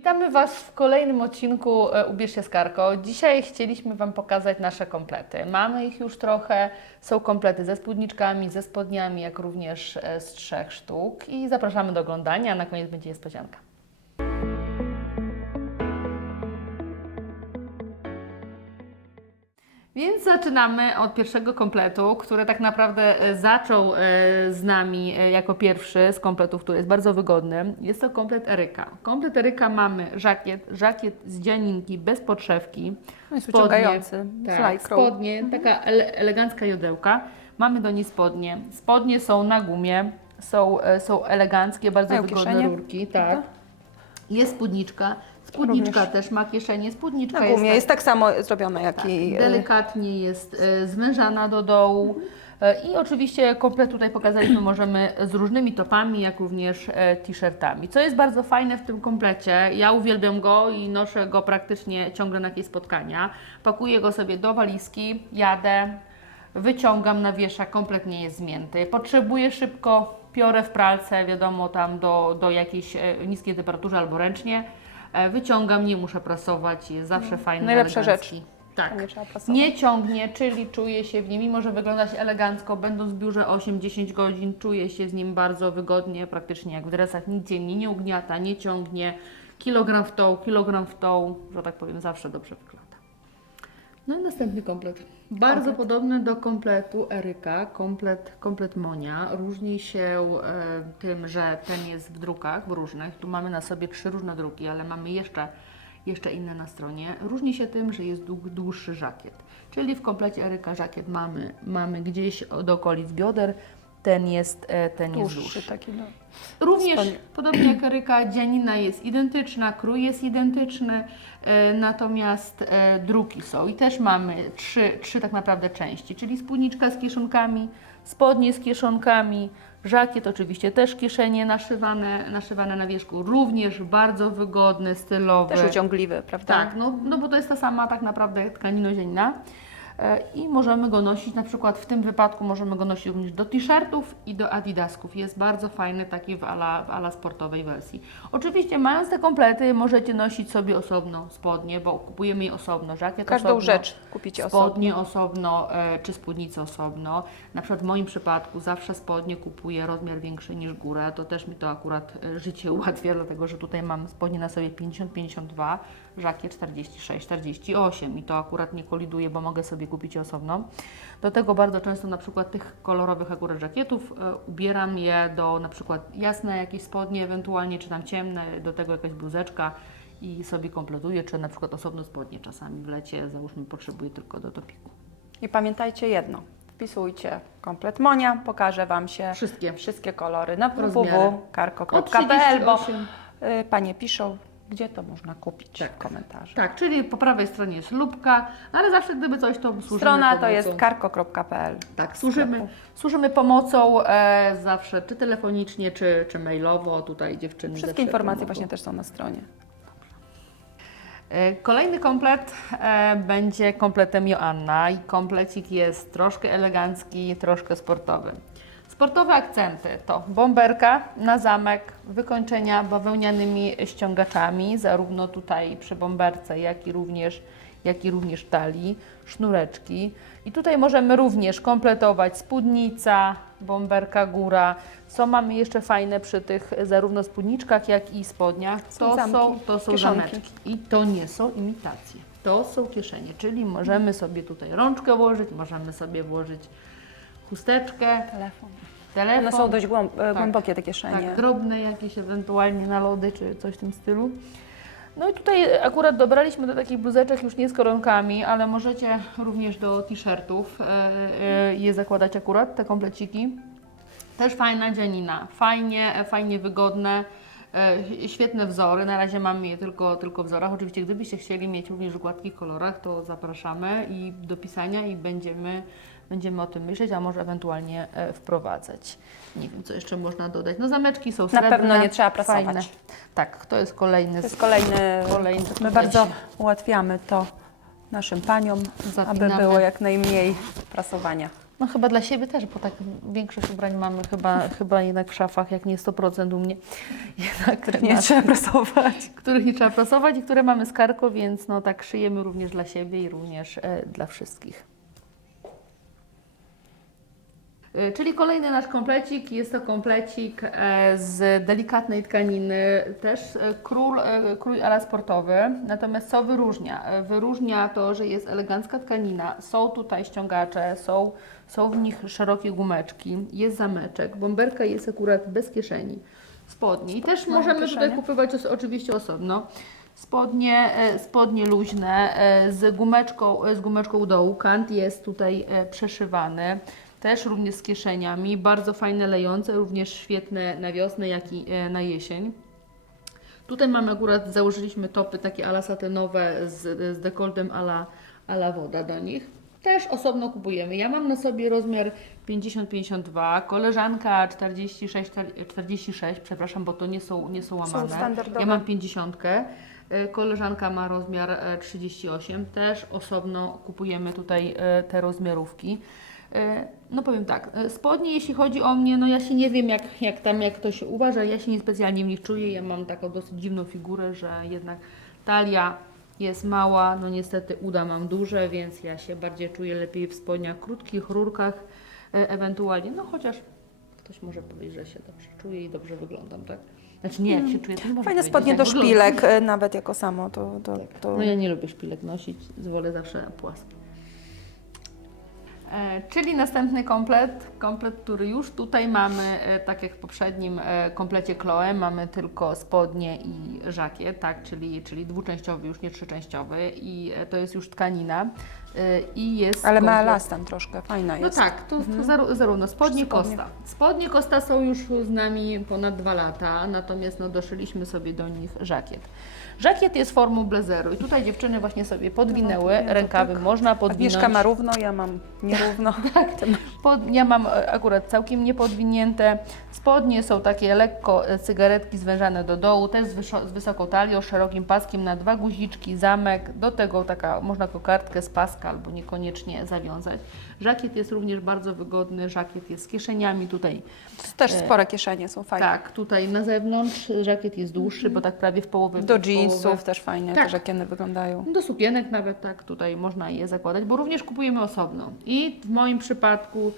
Witamy Was w kolejnym odcinku e, Ubierz się z Karko. Dzisiaj chcieliśmy Wam pokazać nasze komplety. Mamy ich już trochę. Są komplety ze spódniczkami, ze spodniami, jak również e, z trzech sztuk. I zapraszamy do oglądania, na koniec będzie niespodzianka. Więc zaczynamy od pierwszego kompletu, który tak naprawdę e, zaczął e, z nami e, jako pierwszy z kompletów, który jest bardzo wygodny. Jest to komplet Eryka. Komplet Eryka mamy żakiet, żakiet z dzianinki bez podszewki, No jest wyciągający, z tak, spodnie, taka ele, elegancka jodełka. Mamy do niej spodnie. Spodnie są na gumie, są, są eleganckie, bardzo Mają wygodne kieszenie? rurki. Tak. Jest spódniczka. Spódniczka Również. też ma kieszenie. Spódniczka Na jest gumie tak- jest tak samo zrobione jak tak, i... e, delikatnie jest e, zwężana do dołu. E, I oczywiście komplet tutaj pokazaliśmy możemy z różnymi topami, jak również t-shirtami. Co jest bardzo fajne w tym komplecie, ja uwielbiam go i noszę go praktycznie ciągle na jakieś spotkania. Pakuję go sobie do walizki, jadę, wyciągam na wieszak, kompletnie jest zmięty. Potrzebuję szybko piorę w pralce, wiadomo, tam do, do jakiejś niskiej temperatury albo ręcznie. E, Wyciągam, nie muszę prasować, jest zawsze fajny, najlepsza elegancki. Tak. Nie trzeba prasować. Nie ciągnie, czyli czuję się w nim, mimo że wyglądać elegancko, będąc w biurze 8-10 godzin, czuję się z nim bardzo wygodnie, praktycznie jak w dresach, nic mnie nie ugniata, nie ciągnie. Kilogram w tą, kilogram w tą, że tak powiem, zawsze dobrze wygląda. No i następny komplet. Bardzo Komplet. podobny do kompletu Eryka, komplet, komplet Monia. Różni się e, tym, że ten jest w drukach, w różnych. Tu mamy na sobie trzy różne druki, ale mamy jeszcze, jeszcze inne na stronie. Różni się tym, że jest dłuższy żakiet. Czyli w komplecie Eryka żakiet mamy, mamy gdzieś do okolic bioder, ten jest, e, ten jest Dłuższy taki, no. Również, podobnie jak Eryka, dzianina jest identyczna, krój jest identyczny, e, natomiast e, druki są i też mamy trzy, trzy tak naprawdę części, czyli spódniczka z kieszonkami, spodnie z kieszonkami, żakiet oczywiście też kieszenie naszywane, naszywane na wierzchu, również bardzo wygodny, stylowy. Też uciągliwy, prawda? Tak, no, no bo to jest ta sama tak naprawdę tkaninozienna. E, I możemy go nosić, na przykład w tym wypadku możemy go nosić również do t-shirtów i do adidasków. Jest bardzo fajny taki w ala, w ala sportowej wersji. Oczywiście mając te komplety możecie nosić sobie osobno spodnie, bo kupujemy je osobno, żakiet Każdą osobno, rzecz kupicie osobno. spodnie osobno, e, czy spódnicę osobno. Na przykład w moim przypadku zawsze spodnie kupuję rozmiar większy niż górę. To też mi to akurat e, życie ułatwia, dlatego że tutaj mam spodnie na sobie 50-52, żakiet 46-48 i to akurat nie koliduje, bo mogę sobie kupić osobno. Do tego bardzo często na przykład tych kolorowych akurat żakietów e, ubieram je do na przykład jasne jakieś spodnie ewentualnie, czy tam ciemne, do tego jakaś bluzeczka i sobie kompletuję, czy na przykład osobno spodnie czasami w lecie, załóżmy potrzebuję tylko do topiku. I pamiętajcie jedno. Wpisujcie komplet Monia, pokażę Wam się Wszystkie. wszystkie kolory na Rozmiary. www.karko.pl, bo 38. y, Panie piszą, gdzie to można kupić Tak. w komentarzach. Tak, czyli po prawej stronie jest lubka, ale zawsze gdyby coś, to służymy Strona to pomocą. jest karko.pl. Tak, służymy, służymy pomocą e, zawsze, czy telefonicznie, czy, czy mailowo. Tutaj dziewczyny Wszystkie informacje pomogą. właśnie też są na stronie. E, Kolejny komplet e, będzie kompletem Joanna i komplecik jest troszkę elegancki, troszkę sportowy. Sportowe akcenty to bomberka na zamek, wykończenia bawełnianymi ściągaczami, zarówno tutaj przy bomberce, jak i również, jak i również talii, sznureczki. I tutaj możemy również kompletować spódnica, bomberka góra. Co mamy jeszcze fajne przy tych zarówno spódniczkach, jak i spodniach? Są To zamki, są, to są kieszonki. zameczki. I to nie są imitacje. To są kieszenie, czyli możemy sobie tutaj rączkę włożyć, możemy sobie włożyć chusteczkę, Telefon. telefon. One są dość e, Tak. głębokie te kieszenie. Tak, drobne jakieś ewentualnie na lody czy coś w tym stylu. No i tutaj akurat dobraliśmy do takich bluzeczek już nie z koronkami, ale możecie również do t-shirtów e, e, je zakładać akurat, te kompleciki. Też fajna dzianina, fajnie, fajnie wygodne, świetne wzory. Na razie mamy je tylko, tylko w wzorach. Oczywiście gdybyście chcieli mieć również w gładkich kolorach, to zapraszamy i do pisania i będziemy, będziemy o tym myśleć, a może ewentualnie e, wprowadzać. Nie wiem, co jeszcze można dodać. No zameczki są Na srebrne, pewno nie trzeba prasować. Fajne. Tak, to jest kolejny. To jest kolejny. Kolejny My bardzo ułatwiamy to naszym paniom, Zapinamy. aby było jak najmniej prasowania. No chyba dla siebie też, bo tak większość ubrań mamy chyba, chyba jednak w szafach, jak nie 100% u mnie. Jednak Nie na- trzeba prasować. których nie trzeba prasować i które mamy z karko, więc no tak szyjemy również dla siebie i również e, dla wszystkich. E, Czyli kolejny nasz komplecik, jest to komplecik e, z delikatnej tkaniny, też e, król, e, krój ala sportowy. Natomiast co wyróżnia? Wyróżnia to, że jest elegancka tkanina, są tutaj ściągacze, są, są w nich szerokie gumeczki, jest zameczek, bomberka jest akurat bez kieszeni, spodnie i też możemy tutaj os- oczywiście osobno. Spodnie, spodnie luźne z gumeczką, z gumeczką u dołu. Kant jest tutaj przeszywany. Też również z kieszeniami. Bardzo fajne lejące, również świetne na wiosnę, jak i e, na jesień. Tutaj mamy akurat, założyliśmy topy takie ala satynowe z, z dekoltem ala, ala woda do nich. Też osobno kupujemy. Ja mam na sobie rozmiar 50-52, koleżanka 46, 46, przepraszam, bo to nie są, nie są łamane. standardowe. Ja mam 50. e, Koleżanka ma rozmiar e, 38. Też osobno kupujemy tutaj e, te rozmiarówki. E, No powiem tak, e, spodnie jeśli chodzi o mnie, no ja się nie wiem jak, jak tam jak to się uważa, ja się niespecjalnie w nich czuję, ja mam taką dosyć dziwną figurę, że jednak talia jest mała, no niestety uda mam duże, więc ja się bardziej czuję lepiej w spodniach krótkich, rurkach e, ewentualnie, no chociaż ktoś może powiedzieć, że się dobrze czuję i dobrze wyglądam, tak? Znaczy nie, jak się czuję, to można Fajne spodnie do szpilek, nawet jako samo. To, to, to... No ja nie lubię szpilek nosić, wolę zawsze płaskie. E, czyli następny komplet, komplet, który już tutaj mamy, e, tak jak w poprzednim e, komplecie Chloe, mamy tylko spodnie i żakiet, tak, czyli, czyli dwuczęściowy, już nie trzyczęściowy i to jest już tkanina i jest Ale ma elastan troszkę, fajna no jest. tak, to, to zaró- zarówno spodnie Spodnie. Costa. Spodnie Costa są już z nami ponad dwa lata, natomiast no, doszyliśmy sobie do nich żakiet. Żakiet jest formą blazeru i tutaj dziewczyny właśnie sobie podwinęły No, to rękawy, można podwinąć. Agnieszka ma równo, ja mam nierówno. Pod, ja mam e, akurat całkiem niepodwinięte. Spodnie są takie lekko e, cygaretki zwężane do dołu, też z, z wysoką talią, szerokim paskiem na dwa guziczki, zamek. Do tego taka, można kokardkę z paska albo niekoniecznie zawiązać. Żakiet jest również bardzo wygodny, żakiet jest z kieszeniami tutaj. Też spore kieszenie są fajne. Tak, tutaj na zewnątrz żakiet jest dłuższy, bo tak prawie w połowie. Do w połowę. jeansów też fajnie Tak. te żakieny wyglądają. Do sukienek nawet tak tutaj można je zakładać, bo również kupujemy osobno. I w moim przypadku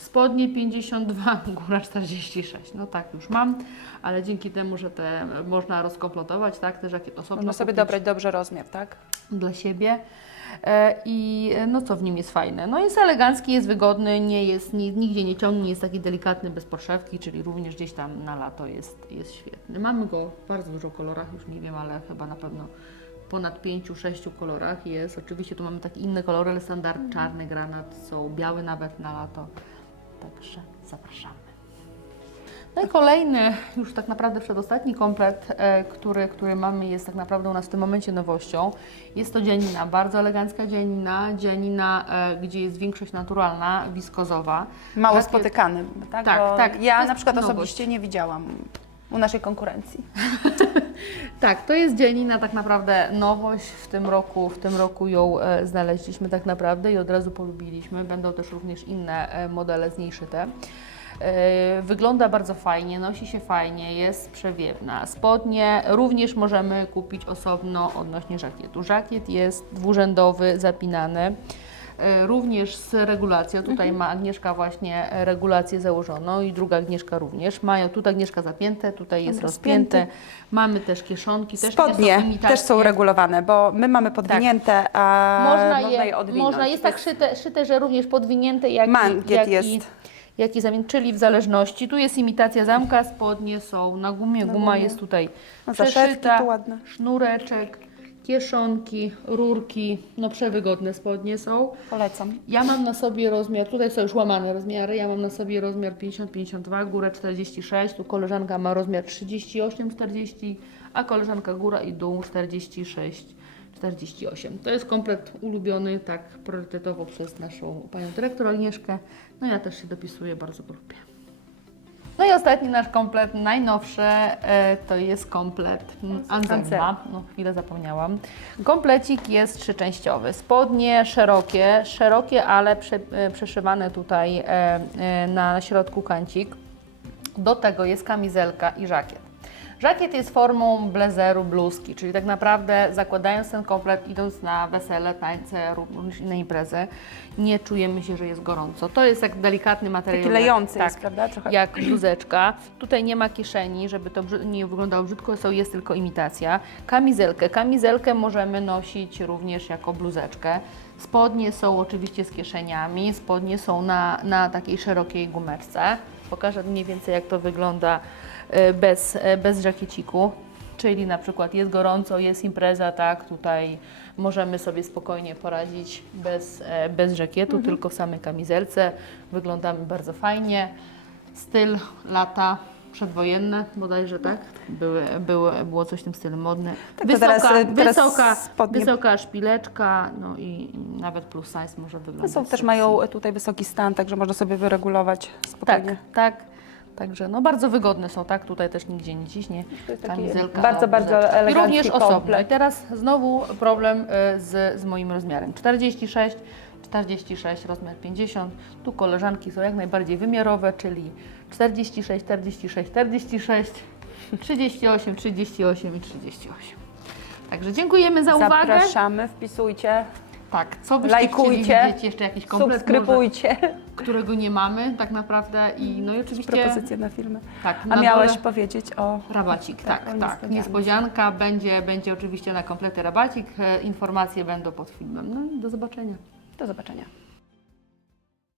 spodnie 52, góra 46. No tak, już mam, ale dzięki temu, że te można rozkompletować, tak, te żakiet osobno Można sobie kupić dobrać dobrze rozmiar, tak? dla siebie. E, I e, no co w nim jest fajne? No jest elegancki, jest wygodny, nie jest, ni- nigdzie nie ciągnie, jest taki delikatny, bez podszewki, czyli również gdzieś tam na lato jest, jest świetny. Mamy go w bardzo dużo kolorach, już nie wiem, ale chyba na pewno ponad pięciu, sześciu kolorach jest. Oczywiście tu mamy takie inne kolory, ale standard czarny, granat, są białe nawet na lato. Także zapraszamy. No i kolejny, już tak naprawdę przedostatni komplet, e, który, który mamy, jest tak naprawdę u nas w tym momencie nowością. Jest to dzianina, bardzo elegancka dzianina, dzianina, e, gdzie jest większość naturalna, wiskozowa. Mało Żakiet- spotykany, tak? Tak, Bo tak, Ja na przykład nowość. osobiście nie widziałam u naszej konkurencji. Tak, to jest dzielnina tak naprawdę nowość. W tym roku, w tym roku ją e, znaleźliśmy tak naprawdę i od razu polubiliśmy. Będą też również inne e, modele z niej szyte. E, Wygląda bardzo fajnie, nosi się fajnie, jest przewiewna. Spodnie również możemy kupić osobno odnośnie żakietu. Żakiet jest dwurzędowy, zapinany. E, Również z regulacją. Tutaj ma Agnieszka właśnie e, regulację założoną i druga Agnieszka również. Mają tutaj Agnieszka zapięte, tutaj jest Rozpięty. rozpięte. Mamy też kieszonki, też nie Spodnie są też są regulowane, bo my mamy podwinięte, a Można, można je, je odwinąć. można jest tak szyte, szyte, że również podwinięte, jak i, Mankiet jak jest. i, jak i zamień, czyli w zależności. Tu jest imitacja zamka, spodnie są na gumie, guma jest tutaj No, przeszyta, sznureczek, kieszonki, rurki, no przewygodne spodnie są. Polecam. Ja mam na sobie rozmiar, tutaj są już łamane rozmiary, ja mam na sobie rozmiar 50-52, górę 46, tu koleżanka ma rozmiar 38-40, a koleżanka góra i dół 46-48. To jest komplet ulubiony, tak priorytetowo przez naszą panią dyrektor Agnieszkę. No ja też się dopisuję, bardzo go lubię. No i ostatni nasz komplet, najnowszy, e, to jest komplet. Anselma. No chwilę zapomniałam. Komplecik jest trzyczęściowy. Spodnie szerokie, szerokie, ale prze, e, przeszywane tutaj e, na środku kancik. Do tego jest kamizelka i żakiet. Żakiet jest formą blazeru, bluzki, czyli tak naprawdę zakładając ten komplet, idąc na wesele, tańce, również inne imprezy, nie czujemy się, że jest gorąco. To jest tak delikatny materiał. Taki jak- lejący tak, jest, prawda? Trochę. jak bluzeczka. Tutaj nie ma kieszeni, żeby to nie wyglądało brzydko, są, jest tylko imitacja. Kamizelkę. Kamizelkę możemy nosić również jako bluzeczkę. Spodnie są oczywiście z kieszeniami. Spodnie są na, na takiej szerokiej gumeczce. Pokażę mniej więcej jak to wygląda bez, e, bez żakieciku. Czyli na przykład jest gorąco, jest impreza, tak, tutaj możemy sobie spokojnie poradzić bez, e, bez żakietu, tylko w samej kamizelce. Wyglądamy bardzo fajnie. Styl lata przedwojenne bodajże, tak? Były, były, było coś w tym stylu modne. Tak, wysoka, teraz, y, teraz wysoka, spodnie- wysoka szpileczka, no i nawet plus size może No wyglądać. są, też mają tutaj wysoki stan, także można sobie wyregulować Tak, spokojnie. tak. Także no bardzo wygodne są, tak? Tutaj też nigdzie nie ciśnie. Kamizelka, bardzo, bardzo bluzeczka. I elegancki również osobno. I komplet. teraz znowu problem y, z, z moim rozmiarem. 46, 46, rozmiar 50. Tu koleżanki są jak najbardziej wymiarowe, czyli 46, 46, 46, 38, 38 i 38. Także dziękujemy za uwagę. Zapraszamy, wpisujcie, Tak, co byście Lajkujcie, chcieli widzieć? Jeszcze jakiś komplet, może, subskrybujcie. którego nie mamy tak naprawdę i no i oczywiście Propozycje na filmy. tak, A na miałeś dole- powiedzieć o... Rabacik, Tak, tak, tak. Niespodzianka będzie, będzie oczywiście na komplety rabacik. E, Informacje będą pod filmem. No i do zobaczenia. Do zobaczenia.